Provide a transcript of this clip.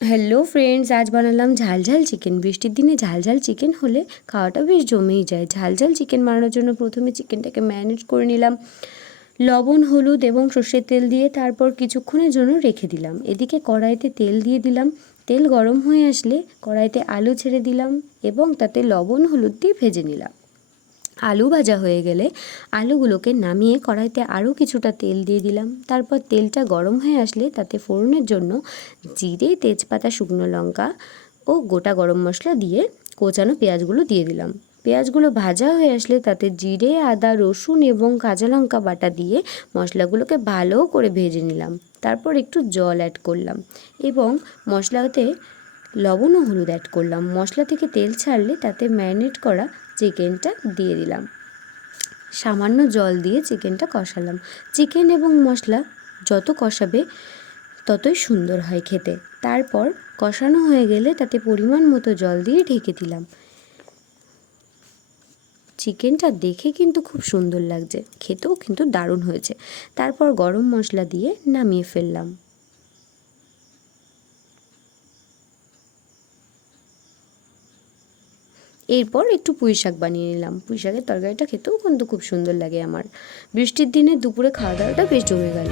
Hello friends, আজ বানালাম ঝাল ঝাল চিকেন। বৃষ্টির দিনে ঝাল ঝাল চিকেন হলে খাওয়াটা বেশ জমেই যায়। ঝাল ঝাল চিকেন বানানোর জন্য প্রথমে চিকেনটাকে ম্যারিনেট করে নিলাম লবণ, হলুদ এবং সর্ষের তেল দিয়ে। তারপর কিছুক্ষণের জন্য রেখে দিলাম। এদিকে কড়াইতে তেল দিয়ে দিলাম। তেল গরম হয়ে আসলে কড়াইতে আলু ছেড়ে দিলাম এবং তাতে লবণ, হলুদ দিয়ে ভেজে নিলাম। আলু ভাজা হয়ে গেলে আলুগুলোকে নামিয়ে কড়াইতে আরও কিছুটা তেল দিয়ে দিলাম। তারপর তেলটা গরম হয়ে আসলে তাতে ফোড়নের জন্য জিরে, তেজপাতা, শুকনো লঙ্কা ও গোটা গরম মশলা দিয়ে কোচানো পেঁয়াজগুলো দিয়ে দিলাম। পেঁয়াজগুলো ভাজা হয়ে আসলে তাতে জিরে, আদা, রসুন এবং কাঁচা লঙ্কা বাটা দিয়ে মশলাগুলোকে ভালো করে ভেজে নিলাম। তারপর একটু জল অ্যাড করলাম এবং মশলাতে লবণ ও হলুদ অ্যাড করলাম। মশলা থেকে তেল ছাড়লে তাতে ম্যারিনেট করা চিকেনটা দিয়ে দিলাম। সামান্য জল দিয়ে চিকেনটা কষালাম। চিকেন এবং মশলা যত কষাবে ততই সুন্দর হয় খেতে। তারপর কষানো হয়ে গেলে তাতে পরিমাণ মতো জল দিয়ে ঢেকে দিলাম। চিকেনটা দেখে কিন্তু খুব সুন্দর লাগছে, খেতেও কিন্তু দারুণ হয়েছে। তারপর গরম মশলা দিয়ে নামিয়ে ফেললাম। এরপর একটু পুঁই শাক বানিয়ে নিলাম। পুঁই শাকের তরকারিটা খেতেও কিন্তু খুব সুন্দর লাগে আমার। বৃষ্টির দিনে দুপুরে খাওয়া দাওয়াটা বেশ জমে গেল।